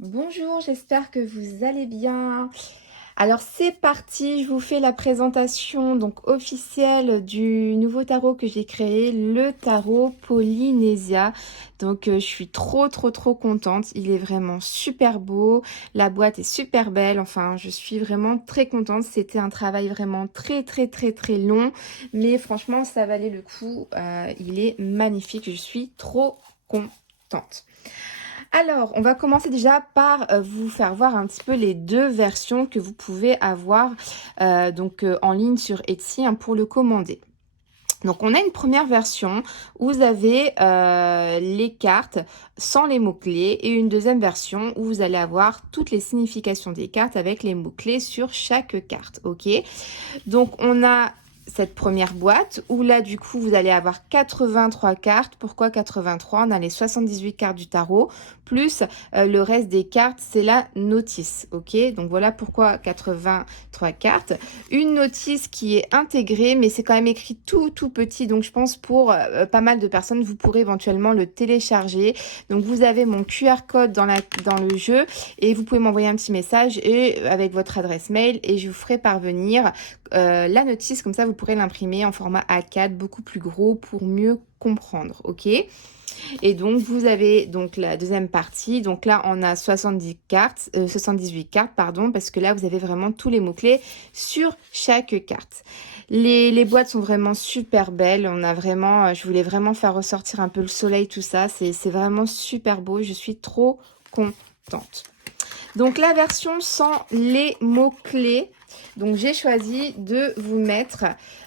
Bonjour, j'espère que vous allez bien. Alors c'est parti, je vous fais la présentation donc officielle du nouveau tarot que j'ai créé, le tarot Polynésia. Donc je suis trop contente, il est vraiment super beau, la boîte est super belle, enfin je suis vraiment très contente. C'était un travail vraiment très long, mais franchement ça valait le coup. Il est magnifique, je suis trop contente. Alors, on va commencer déjà par vous faire voir un petit peu les deux versions que vous pouvez avoir en ligne sur Etsy, hein, pour le commander. Donc, on a une première version où vous avez les cartes sans les mots-clés et une deuxième version où vous allez avoir toutes les significations des cartes avec les mots-clés sur chaque carte. Ok. Donc, on a cette première boîte où là du coup vous allez avoir 83 cartes. Pourquoi 83? On a les 78 cartes du tarot plus le reste des cartes, c'est la notice. Ok, donc voilà pourquoi 83 cartes. Une notice qui est intégrée, mais c'est quand même écrit tout petit, donc je pense pour pas mal de personnes vous pourrez éventuellement le télécharger. Donc vous avez mon QR code dans le jeu et vous pouvez m'envoyer un petit message et avec votre adresse mail et je vous ferai parvenir la notice, comme ça vous pourrez l'imprimer en format A4 beaucoup plus gros pour mieux comprendre. Ok, et donc vous avez donc la deuxième partie, donc là on a 78 cartes pardon, parce que là vous avez vraiment tous les mots clés sur chaque carte. Les boîtes sont vraiment super belles, on a vraiment, je voulais vraiment faire ressortir un peu le soleil, tout ça, c'est vraiment super beau, je suis trop contente. Donc la version sans les mots-clés, donc j'ai choisi de vous mettre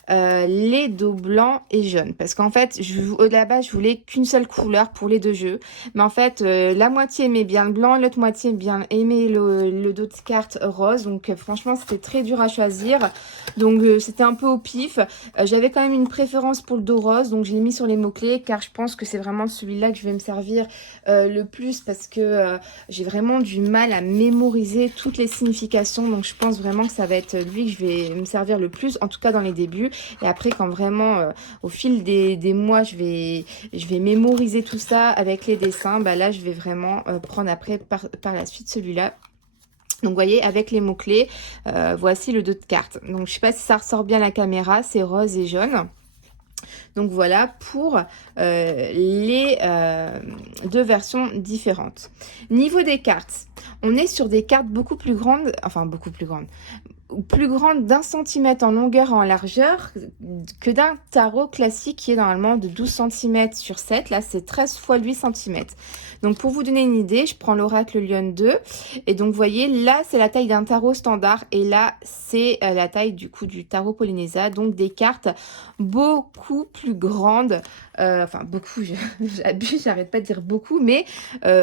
les dos blancs et jaunes. Parce qu'en fait, là-bas, je voulais qu'une seule couleur pour les deux jeux. Mais en fait, la moitié aimait bien le blanc, l'autre moitié aimait le dos de carte rose. Donc franchement, c'était très dur à choisir. Donc c'était un peu au pif. J'avais quand même une préférence pour le dos rose. Donc je l'ai mis sur les mots-clés car je pense que c'est vraiment celui-là que je vais me servir le plus parce que j'ai vraiment du mal à mémoriser toutes les significations. Donc je pense vraiment que ça va être lui que je vais me servir le plus, en tout cas dans les débuts. Et après, quand vraiment, au fil des mois, je vais mémoriser tout ça avec les dessins, bah là, je vais vraiment prendre après par la suite celui-là. Donc, vous voyez, avec les mots-clés, voici le dos de carte. Donc, je sais pas si ça ressort bien à la caméra, c'est rose et jaune. Donc voilà pour les deux versions différentes. Niveau des cartes, on est sur des cartes beaucoup plus grandes, enfin beaucoup plus grande d'1 centimètre en longueur et en largeur que d'un tarot classique qui est normalement de 12 cm sur 7. Là, c'est 13 fois 8 cm. Donc, pour vous donner une idée, je prends l'oracle Lion 2. Et donc, vous voyez, là, c'est la taille d'un tarot standard. Et là, c'est la taille du coup du tarot Polynésia. Donc, des cartes beaucoup plus grandes. Enfin, beaucoup, j'abuse, j'arrête pas de dire beaucoup, mais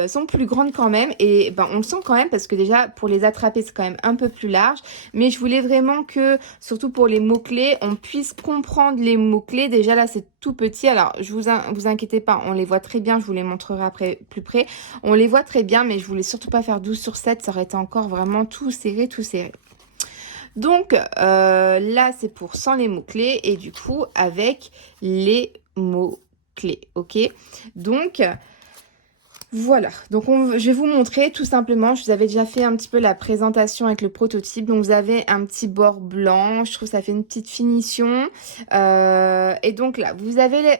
sont plus grandes quand même. Et ben, on le sent quand même parce que déjà, pour les attraper, c'est quand même un peu plus large. Mais je voulais vraiment que, surtout pour les mots-clés, on puisse comprendre les mots-clés. Déjà là, c'est tout petit. Alors, vous inquiétez pas, on les voit très bien. Je vous les montrerai après plus près. On les voit très bien, mais je voulais surtout pas faire 12 sur 7. Ça aurait été encore vraiment tout serré, tout serré. Donc, là, c'est pour sans les mots-clés et du coup, avec les mots-clés. Ok? Donc, voilà, donc je vais vous montrer tout simplement, je vous avais déjà fait un petit peu la présentation avec le prototype, donc vous avez un petit bord blanc, je trouve que ça fait une petite finition, et donc là, vous avez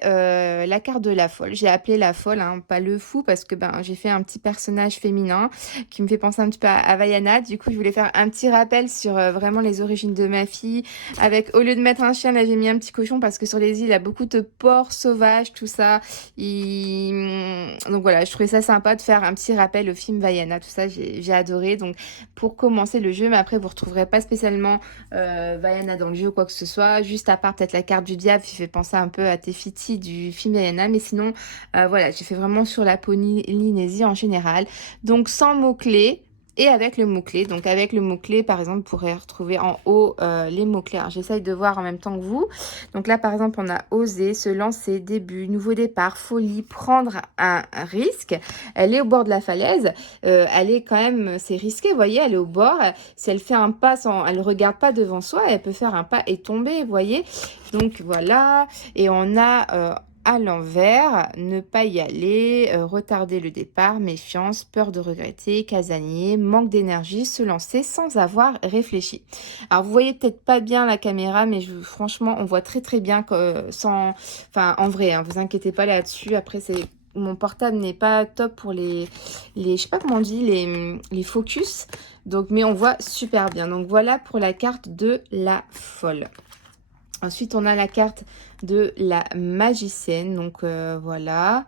la carte de la folle, j'ai appelé la folle, hein, pas le fou, parce que ben j'ai fait un petit personnage féminin qui me fait penser un petit peu à Vaiana, du coup je voulais faire un petit rappel sur vraiment les origines de ma fille, avec, au lieu de mettre un chien, là j'ai mis un petit cochon, parce que sur les îles, il y a beaucoup de porcs sauvages, tout ça, donc voilà, je trouvais ça sympa de faire un petit rappel au film Vaiana, tout ça, j'ai adoré. Donc pour commencer le jeu, mais après vous retrouverez pas spécialement Vaiana dans le jeu ou quoi que ce soit, juste à part peut-être la carte du diable qui fait penser un peu à Tefiti du film Vaiana, mais sinon voilà, j'ai fait vraiment sur la Polynésie en général. Donc sans mots-clés. Et avec le mot-clé, donc avec le mot-clé, par exemple, vous pourrez retrouver en haut les mots-clés. Alors, j'essaye de voir en même temps que vous. Donc là, par exemple, on a osé, se lancer, début, nouveau départ, folie, prendre un risque. Elle est au bord de la falaise. Elle est quand même, c'est risqué, vous voyez, elle est au bord. Si elle fait un pas, elle ne regarde pas devant soi, elle peut faire un pas et tomber, vous voyez. Donc voilà. Et on a à l'envers, ne pas y aller, retarder le départ, méfiance, peur de regretter, casanier, manque d'énergie, se lancer sans avoir réfléchi. Alors vous voyez peut-être pas bien la caméra, mais franchement, on voit très très bien que, enfin en vrai, hein, vous inquiétez pas là-dessus. Après, mon portable n'est pas top pour je sais pas comment on dit, les focus. Donc, mais on voit super bien. Donc voilà pour la carte de la folle. Ensuite, on a la carte de la magicienne. Donc, voilà.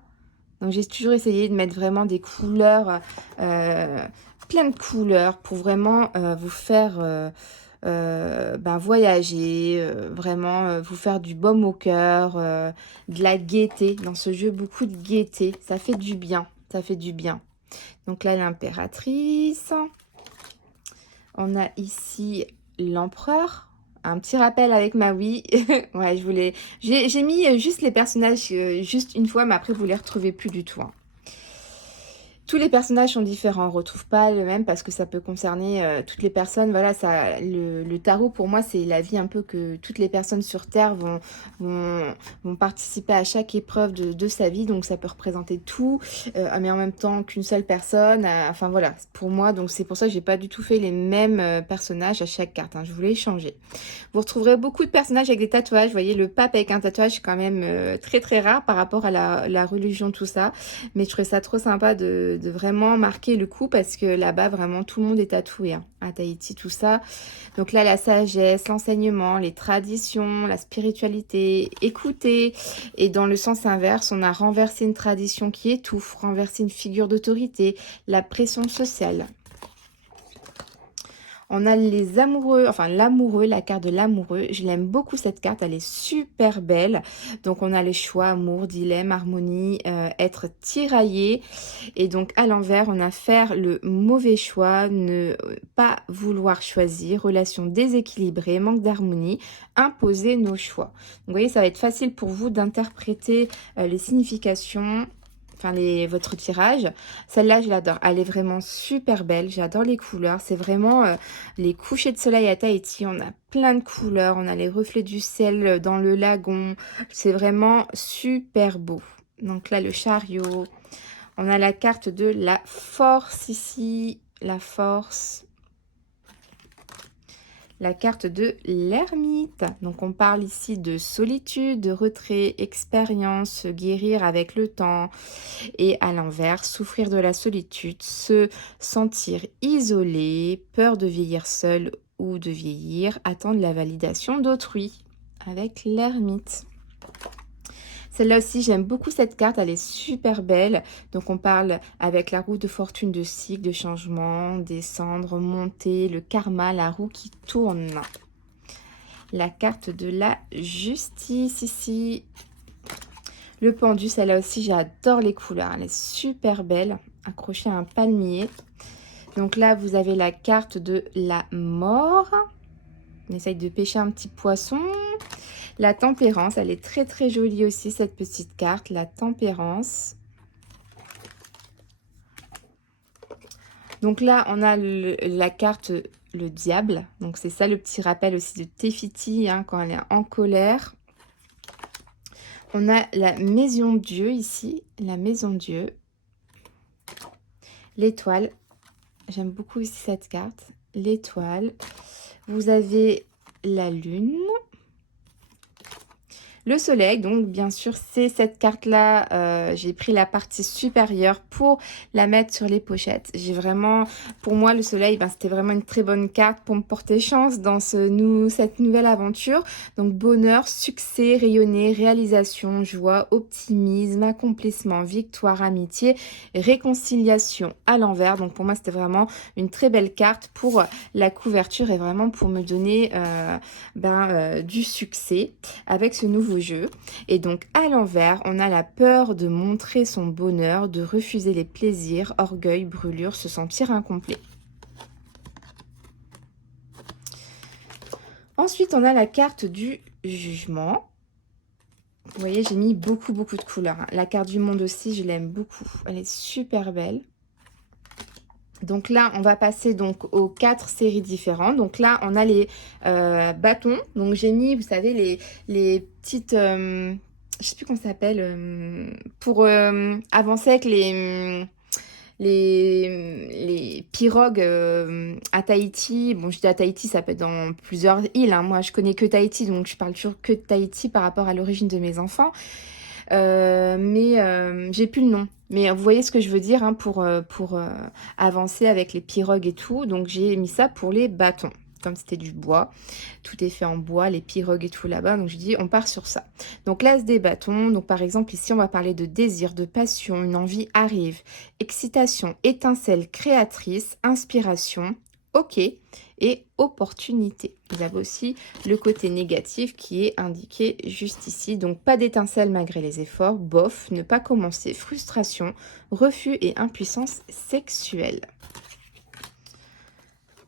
Donc, j'ai toujours essayé de mettre vraiment des couleurs, plein de couleurs pour vraiment vous faire voyager, vraiment vous faire du baume au cœur, de la gaieté. Dans ce jeu, beaucoup de gaieté. Ça fait du bien. Ça fait du bien. Donc là, l'impératrice. On a ici l'empereur. Un petit rappel avec Maui. Ouais, j'ai mis juste les personnages juste une fois, mais après vous les retrouvez plus du tout, hein. Tous les personnages sont différents, on ne retrouve pas le même parce que ça peut concerner toutes les personnes. Voilà, le tarot pour moi c'est la vie un peu que toutes les personnes sur Terre vont participer à chaque épreuve de sa vie. Donc ça peut représenter tout, mais en même temps qu'une seule personne. Enfin voilà, pour moi, donc c'est pour ça que j'ai pas du tout fait les mêmes personnages à chaque carte, hein. Je voulais changer. Vous retrouverez beaucoup de personnages avec des tatouages. Vous voyez, le pape avec un tatouage, c'est quand même très très rare par rapport à la religion, tout ça. Mais je trouvais ça trop sympa de vraiment marquer le coup parce que là-bas, vraiment, tout le monde est tatoué, hein, à Tahiti, tout ça. Donc là, la sagesse, l'enseignement, les traditions, la spiritualité, écouter. Et dans le sens inverse, on a renversé une tradition qui étouffe, renversé une figure d'autorité, la pression sociale. On a les amoureux, enfin l'amoureux, la carte de l'amoureux. Je l'aime beaucoup cette carte, elle est super belle. Donc on a le choix, amour, dilemme, harmonie, être tiraillé. Et donc à l'envers, on a faire le mauvais choix, ne pas vouloir choisir, relation déséquilibrée, manque d'harmonie, imposer nos choix. Donc vous voyez, ça va être facile pour vous d'interpréter les significations. Enfin, votre tirage. Celle-là, je l'adore. Elle est vraiment super belle. J'adore les couleurs. C'est vraiment les couchers de soleil à Tahiti. On a plein de couleurs. On a les reflets du ciel dans le lagon. C'est vraiment super beau. Donc là, le chariot. On a la carte de la force ici. La force. La carte de l'ermite. Donc on parle ici de solitude, de retrait, expérience, guérir avec le temps. Et à l'inverse, souffrir de la solitude, se sentir isolé, peur de vieillir seul ou de vieillir, attendre la validation d'autrui avec l'ermite. Celle-là aussi, j'aime beaucoup cette carte, elle est super belle. Donc on parle avec la roue de fortune de cycle, de changement, descendre, monter, le karma, la roue qui tourne. La carte de la justice ici. Le pendu, celle-là aussi, j'adore les couleurs. Elle est super belle, accrochée à un palmier. Donc là, vous avez la carte de la mort. On essaye de pêcher un petit poisson. La tempérance, elle est très très jolie aussi, cette petite carte. La tempérance. Donc là, on a la carte le diable. Donc c'est ça le petit rappel aussi de Te Fiti, hein, quand elle est en colère. On a la maison Dieu ici, la maison Dieu. L'étoile, j'aime beaucoup aussi cette carte. L'étoile. Vous avez la lune. Le soleil, donc bien sûr, c'est cette carte-là. J'ai pris la partie supérieure pour la mettre sur les pochettes. J'ai vraiment, pour moi, le soleil, c'était vraiment une très bonne carte pour me porter chance dans cette nouvelle aventure. Donc bonheur, succès, rayonner, réalisation, joie, optimisme, accomplissement, victoire, amitié, réconciliation à l'envers. Donc pour moi, c'était vraiment une très belle carte pour la couverture et vraiment pour me donner du succès avec ce nouveau jeu. Et donc à l'envers, on a la peur de montrer son bonheur, de refuser les plaisirs, orgueil, brûlure, se sentir incomplet. Ensuite, on a la carte du jugement. Vous voyez, j'ai mis beaucoup de couleurs, hein. La carte du monde aussi, je l'aime beaucoup. Elle est super belle. Donc là, on va passer donc aux 4 séries différentes. Donc là, on a les bâtons. Donc j'ai mis, vous savez, les petites je sais plus comment ça s'appelle, pour avancer avec les pirogues à Tahiti. Bon, je dis à Tahiti, ça peut être dans plusieurs îles, hein. Moi, je connais que Tahiti, donc je parle toujours que de Tahiti par rapport à l'origine de mes enfants. Mais j'ai plus le nom. Mais vous voyez ce que je veux dire, hein, pour avancer avec les pirogues et tout. Donc j'ai mis ça pour les bâtons. Comme c'était du bois, tout est fait en bois, les pirogues et tout là-bas. Donc je dis, on part sur ça. Donc l'as des bâtons. Donc par exemple ici, on va parler de désir, de passion, une envie arrive, excitation, étincelle créatrice, inspiration, ok, et opportunité. Vous avez aussi le côté négatif qui est indiqué juste ici. Donc pas d'étincelle malgré les efforts, bof, ne pas commencer, frustration, refus et impuissance sexuelle.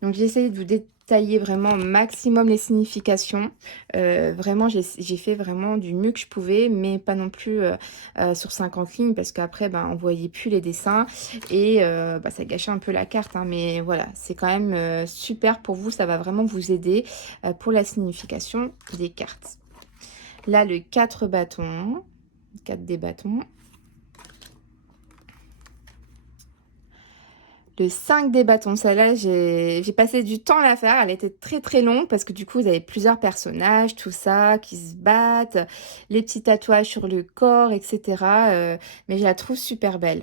Donc j'ai essayé de vous détailler vraiment au maximum les significations. Vraiment, j'ai fait vraiment du mieux que je pouvais, mais pas non plus sur 50 lignes, parce qu'après, ben, on voyait plus les dessins et ça gâchait un peu la carte, hein, mais voilà, c'est quand même super pour vous, ça va vraiment vous aider pour la signification des cartes. Là, le 4 bâtons, 4 des bâtons. Le 5 des bâtons, celle-là, j'ai passé du temps à la faire. Elle était très très longue parce que du coup, vous avez plusieurs personnages, tout ça, qui se battent, les petits tatouages sur le corps, etc. Mais je la trouve super belle.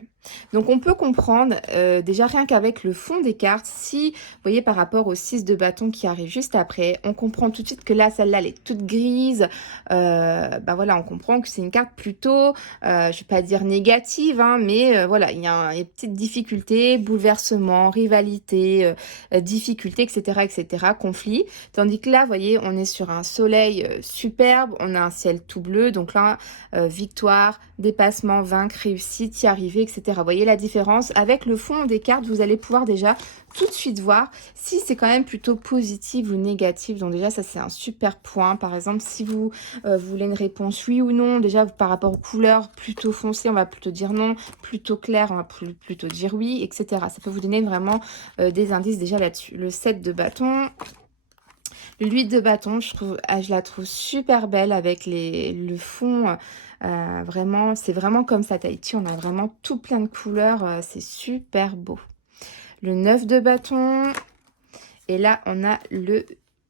Donc on peut comprendre, déjà rien qu'avec le fond des cartes, si, vous voyez, par rapport au 6 de bâton qui arrive juste après, on comprend tout de suite que là, celle-là, elle est toute grise. Voilà, on comprend que c'est une carte plutôt, je vais pas dire négative, hein, mais voilà, il y a une petite difficulté, bouleversement, rivalité, difficulté, etc., etc., conflit. Tandis que là, vous voyez, on est sur un soleil superbe, on a un ciel tout bleu, donc là, victoire, dépassement, vaincre, réussite, y arriver, etc. Vous voyez la différence? Avec le fond des cartes, vous allez pouvoir déjà tout de suite voir si c'est quand même plutôt positif ou négatif. Donc déjà, ça, c'est un super point. Par exemple, si vous voulez une réponse oui ou non, déjà, par rapport aux couleurs, plutôt foncé, on va plutôt dire non. Plutôt clair, on va plutôt dire oui, etc. Ça peut vous donner vraiment des indices déjà là-dessus. Le 7 de bâton. L'huile de bâton, je la trouve super belle avec le fond. Vraiment, c'est vraiment comme ça, Tahiti. On a vraiment tout plein de couleurs. C'est super beau. Le 9 de bâton. Et là, on a le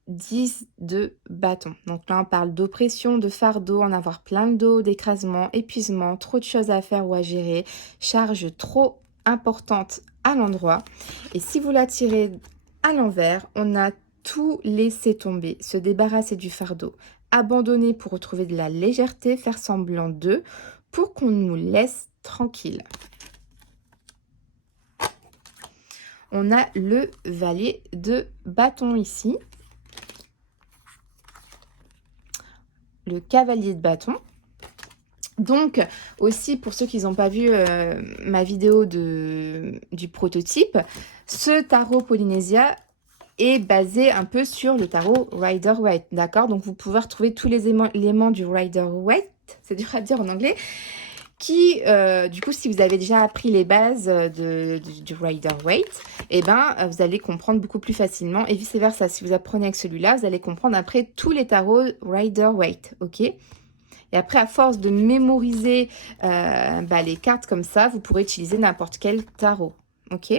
10 de bâton. Donc là, on parle d'oppression, de fardeau, en avoir plein le dos, d'écrasement, épuisement, trop de choses à faire ou à gérer, charge trop importante à l'endroit. Et si vous la tirez à l'envers, on a tout laisser tomber, se débarrasser du fardeau, abandonner pour retrouver de la légèreté, faire semblant d'eux, pour qu'on nous laisse tranquille. On a le valet de bâton ici. Le cavalier de bâton. Donc, aussi, pour ceux qui n'ont pas vu ma vidéo du prototype, ce tarot Polynésia est basé un peu sur le tarot Rider-Waite, d'accord? Donc, vous pouvez retrouver tous les éléments du Rider-Waite, c'est dur à dire en anglais, qui, du coup, si vous avez déjà appris les bases du Rider-Waite, eh ben, vous allez comprendre beaucoup plus facilement, et vice-versa. Si vous apprenez avec celui-là, vous allez comprendre après tous les tarots Rider-Waite, ok? Et après, à force de mémoriser les cartes comme ça, vous pourrez utiliser n'importe quel tarot. Ok,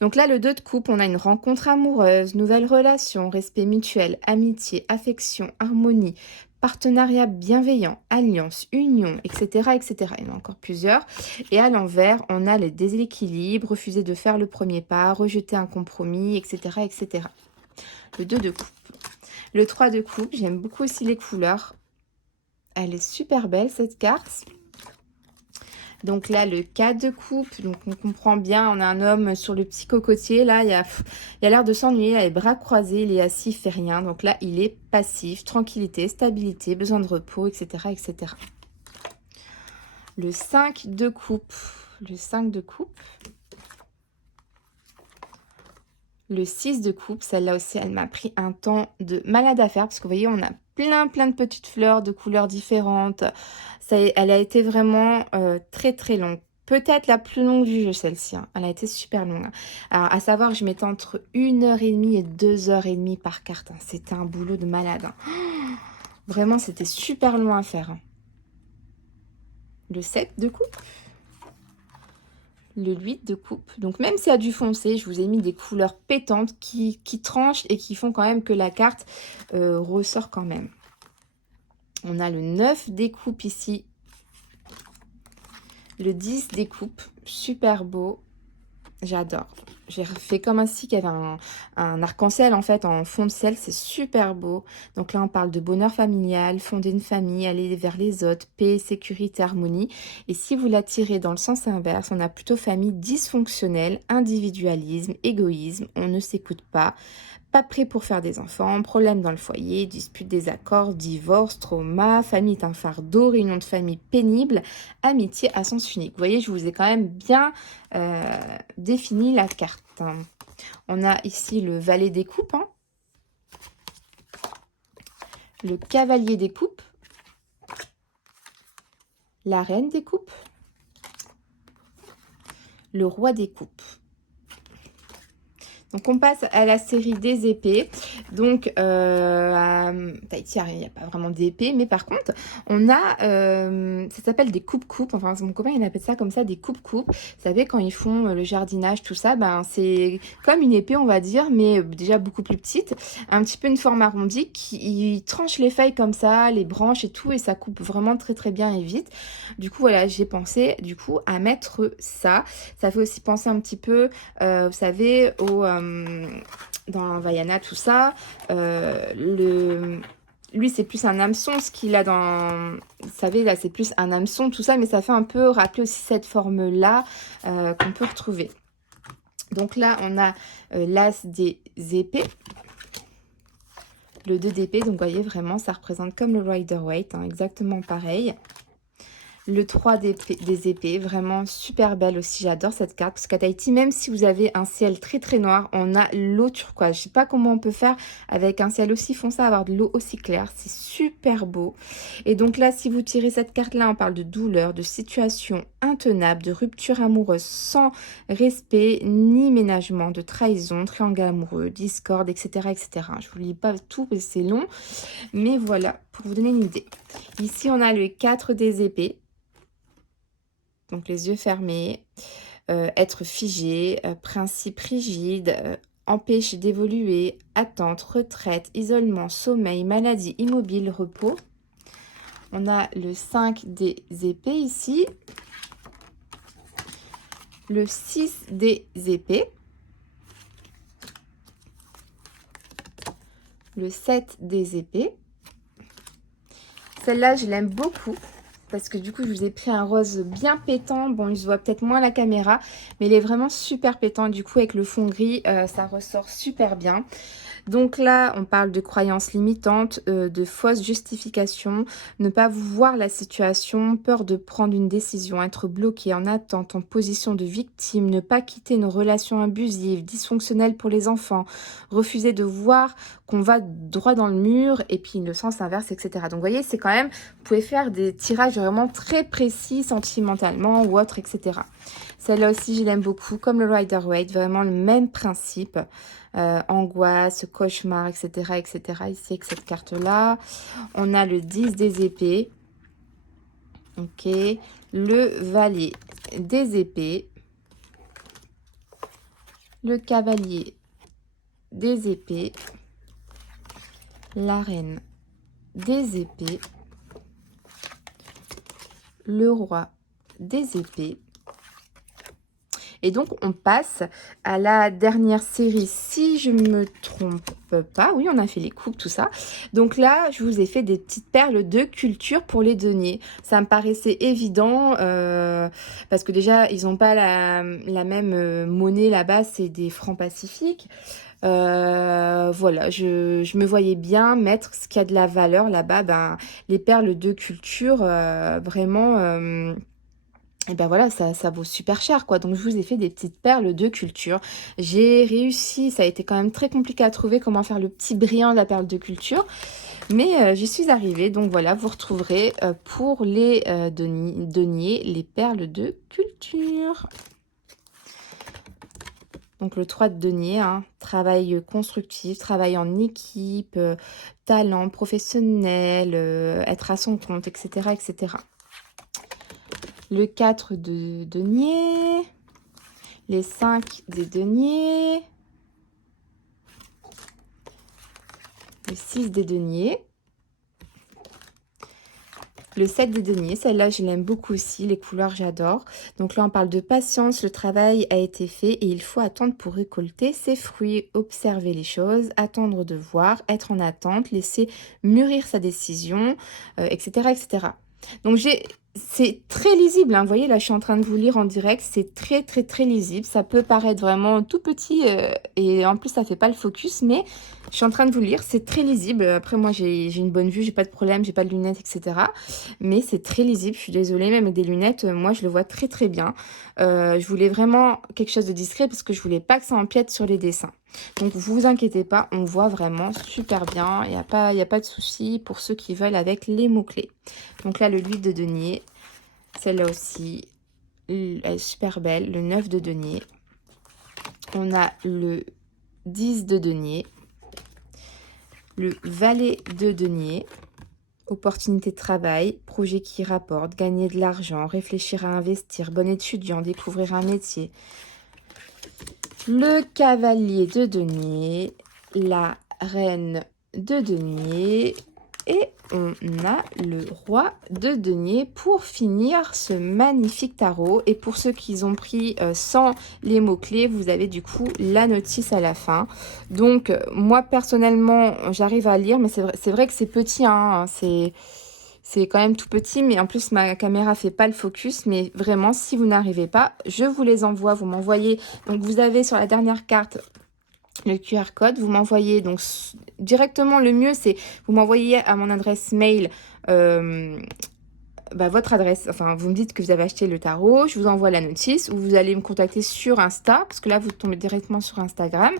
donc là, le 2 de coupe, on a une rencontre amoureuse, nouvelle relation, respect mutuel, amitié, affection, harmonie, partenariat bienveillant, alliance, union, etc., etc. Il y en a encore plusieurs. Et à l'envers, on a le déséquilibre, refuser de faire le premier pas, rejeter un compromis, etc., etc. Le 2 de coupe. Le 3 de coupe, j'aime beaucoup aussi les couleurs. Elle est super belle, cette carte. Donc là, le 4 de coupe, donc on comprend bien, on a un homme sur le petit cocotier. Là, il a l'air de s'ennuyer, il a les bras croisés, il est assis, il fait rien. Donc là, il est passif, tranquillité, stabilité, besoin de repos, etc., etc. Le 5 de coupe. Le 5 de coupe. Le 6 de coupe, celle-là aussi, elle m'a pris un temps de malade à faire. Parce que vous voyez, on a plein de petites fleurs de couleurs différentes. Elle a été vraiment très très longue. Peut-être la plus longue du jeu, celle-ci. Hein. Elle a été super longue. Hein. Alors, à savoir, je mettais entre 1h30 et 2h30 par carte. Hein. C'était un boulot de malade. Hein. Vraiment, c'était super long à faire. Hein. le 7 de coupe, le 8 de coupe. Donc même s'il y a du foncé, je vous ai mis des couleurs pétantes qui tranchent et qui font quand même que la carte ressort quand même. On a le 9 des coupes ici, le 10 des coupes, super beau, j'adore. J'ai fait comme ainsi qu'il y avait un arc-en-ciel en fait en fond de ciel, c'est super beau. Donc là on parle de bonheur familial, fonder une famille, aller vers les autres, paix, sécurité, harmonie. Et si vous la tirez dans le sens inverse, on a plutôt famille dysfonctionnelle, individualisme, égoïsme, on ne s'écoute pas prêt pour faire des enfants, problème dans le foyer, dispute, désaccord, divorce, trauma, famille est un fardeau, réunion de famille pénible, amitié à sens unique. Vous voyez, je vous ai quand même bien défini la carte. On a ici le valet des coupes, hein, le cavalier des coupes, la reine des coupes, le roi des coupes. Donc, on passe à la série des épées. Donc, à Tahiti, il n'y a pas vraiment d'épées. Mais par contre, on a... ça s'appelle des coupes-coupes. Enfin, mon copain, il appelle ça comme ça, des coupes-coupes. Vous savez, quand ils font le jardinage, tout ça, ben, c'est comme une épée, on va dire, mais déjà beaucoup plus petite. Un petit peu une forme arrondie qui tranche les feuilles comme ça, les branches et tout. Et ça coupe vraiment très, très bien et vite. Du coup, voilà, j'ai pensé, du coup, à mettre ça. Ça fait aussi penser un petit peu, vous savez, dans Vaiana, tout ça, lui, c'est plus un hameçon, ce qu'il a dans... Vous savez, là, c'est plus un hameçon, tout ça, mais ça fait un peu rappeler aussi cette forme-là qu'on peut retrouver. Donc là, on a l'as des épées, le 2 d'épée. Donc, vous voyez, vraiment, ça représente comme le Rider-Waite, hein, exactement pareil. Le 3 des épées, vraiment super belle aussi, j'adore cette carte, parce qu'à Tahiti, même si vous avez un ciel très très noir, on a l'eau turquoise. Je sais pas comment on peut faire avec un ciel aussi foncé, avoir de l'eau aussi claire, c'est super beau. Et donc là, si vous tirez cette carte-là, on parle de douleur, de situation intenable, de rupture amoureuse sans respect ni ménagement, de trahison, triangle amoureux, discorde, etc. etc. Je vous lis pas tout, parce que c'est long, mais voilà, pour vous donner une idée. Ici, on a le 4 des épées. Donc les yeux fermés, être figé, principe rigide, empêche d'évoluer, attente, retraite, isolement, sommeil, maladie, immobile, repos. On a le 5 des épées ici, le 6 des épées, le 7 des épées. Celle-là, je l'aime beaucoup. Parce que du coup, je vous ai pris un rose bien pétant. Bon, il se voit peut-être moins à la caméra, mais il est vraiment super pétant. Du coup, avec le fond gris, ça ressort super bien. Donc là, on parle de croyances limitantes, de fausses justifications, ne pas voir la situation, peur de prendre une décision, être bloqué en attente, en position de victime, ne pas quitter une relation abusive, dysfonctionnelle pour les enfants, refuser de voir qu'on va droit dans le mur et puis le sens inverse, etc. Donc vous voyez, c'est quand même, vous pouvez faire des tirages vraiment très précis sentimentalement ou autre, etc. Celle-là aussi, je l'aime beaucoup, comme le Rider-Waite, vraiment le même principe. Angoisse, cauchemar, etc., etc. Ici, avec cette carte-là. On a le 10 des épées. Ok. Le valet des épées. Le cavalier des épées. La reine des épées. Le roi des épées. Et donc, on passe à la dernière série, si je ne me trompe pas. Oui, on a fait les coupes, tout ça. Donc là, je vous ai fait des petites perles de culture pour les deniers. Ça me paraissait évident, parce que déjà, ils n'ont pas la même monnaie là-bas, c'est des francs pacifiques. Voilà, je me voyais bien mettre ce qui a de la valeur là-bas, ben, les perles de culture, vraiment... et ben voilà, ça vaut super cher, quoi. Donc, je vous ai fait des petites perles de culture. J'ai réussi, ça a été quand même très compliqué à trouver comment faire le petit brillant de la perle de culture. Mais j'y suis arrivée. Donc, voilà, vous retrouverez pour les deniers, les perles de culture. Donc, le 3 de denier, hein, travail constructif, travail en équipe, talent professionnel, être à son compte, etc., etc. le 4 de denier, les 5 des deniers, le 6 des deniers, le 7 des deniers. Celle-là, je l'aime beaucoup aussi. Les couleurs, j'adore. Donc là, on parle de patience. Le travail a été fait et il faut attendre pour récolter ses fruits. Observer les choses, attendre de voir, être en attente, laisser mûrir sa décision, etc., etc. Donc c'est très lisible, hein. Vous voyez, là, je suis en train de vous lire en direct. C'est très, très, très lisible. Ça peut paraître vraiment tout petit et en plus, ça fait pas le focus, mais je suis en train de vous lire. C'est très lisible. Après, moi, j'ai une bonne vue, j'ai pas de problème, j'ai pas de lunettes, etc. Mais c'est très lisible. Je suis désolée, même avec des lunettes, moi, je le vois très, très bien. Je voulais vraiment quelque chose de discret parce que je voulais pas que ça empiète sur les dessins. Donc, vous inquiétez pas, on voit vraiment super bien. Il y a pas de souci pour ceux qui veulent avec les mots-clés. Donc là, le 8 de denier, celle-là aussi, elle est super belle. Le 9 de denier. On a le 10 de denier. Le valet de denier. Opportunité de travail, projet qui rapporte, gagner de l'argent, réfléchir à investir, bon étudiant, découvrir un métier. Le cavalier de denier, la reine de denier et on a le roi de denier pour finir ce magnifique tarot. Et pour ceux qui ont pris sans les mots-clés, vous avez du coup la notice à la fin. Donc moi personnellement, j'arrive à lire, mais c'est vrai que c'est petit, hein, c'est quand même tout petit, mais en plus ma caméra fait pas le focus. Mais vraiment, si vous n'arrivez pas, je vous les envoie. Vous m'envoyez. Donc vous avez sur la dernière carte le QR code. Vous m'envoyez donc directement. Le mieux, c'est vous m'envoyez à mon adresse mail votre adresse. Enfin, vous me dites que vous avez acheté le tarot. Je vous envoie la notice ou vous allez me contacter sur Insta parce que là, vous tombez directement sur Instagram.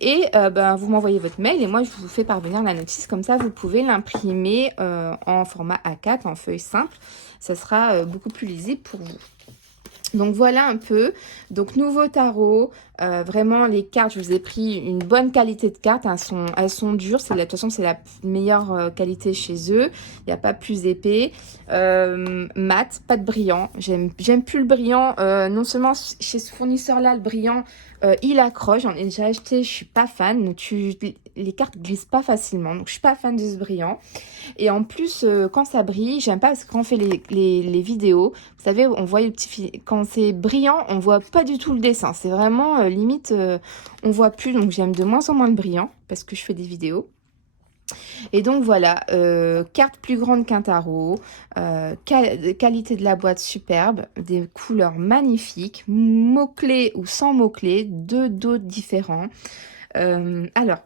Et vous m'envoyez votre mail et moi, je vous fais parvenir la notice. Comme ça, vous pouvez l'imprimer en format A4, en feuille simple. Ça sera beaucoup plus lisible pour vous. Donc voilà un peu. Donc nouveau tarot. Vraiment les cartes, je vous ai pris une bonne qualité de cartes. Elles sont dures. De toute façon, c'est la meilleure qualité chez eux. Il n'y a pas plus épais. Mat, pas de brillant. J'aime plus le brillant. Non seulement chez ce fournisseur-là, le brillant, il accroche. J'en ai déjà acheté. Je suis pas fan. Donc, les cartes glissent pas facilement. Donc je suis pas fan de ce brillant. Et en plus, quand ça brille, j'aime pas parce que quand on fait les vidéos, vous savez, on voit le petit fil. Quand c'est brillant, on voit pas du tout le dessin. C'est vraiment limite, on voit plus. Donc j'aime de moins en moins le brillant parce que je fais des vidéos. Et donc voilà, carte plus grande qu'un tarot, qualité de la boîte superbe, des couleurs magnifiques, mots-clés ou sans mots-clés, deux dos différents. Alors,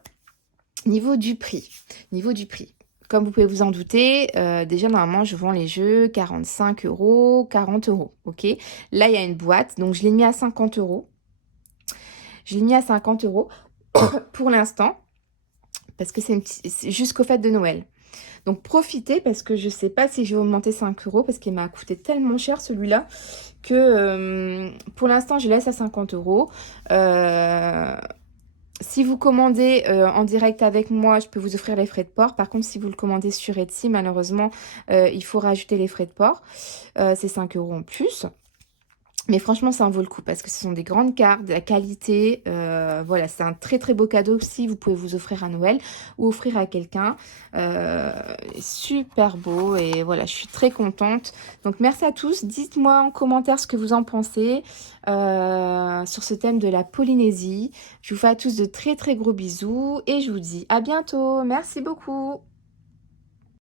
niveau du prix. Comme vous pouvez vous en douter, déjà normalement je vends les jeux 45 €, 40 €, ok. Là il y a une boîte, donc je l'ai mis à 50 €. Je l'ai mis à 50 € pour l'instant, parce que c'est jusqu'au fête de Noël. Donc profitez, parce que je ne sais pas si je vais augmenter 5 €, parce qu'il m'a coûté tellement cher celui-là, que pour l'instant je laisse à 50 €. Si vous commandez en direct avec moi, je peux vous offrir les frais de port. Par contre, si vous le commandez sur Etsy, malheureusement, il faut rajouter les frais de port. C'est 5 € en plus. Mais franchement, ça en vaut le coup parce que ce sont des grandes cartes, de la qualité. Voilà, c'est un très très beau cadeau aussi. Vous pouvez vous offrir à Noël ou offrir à quelqu'un. Super beau et voilà, je suis très contente. Donc merci à tous. Dites-moi en commentaire ce que vous en pensez sur ce thème de la Polynésie. Je vous fais à tous de très très gros bisous et je vous dis à bientôt. Merci beaucoup.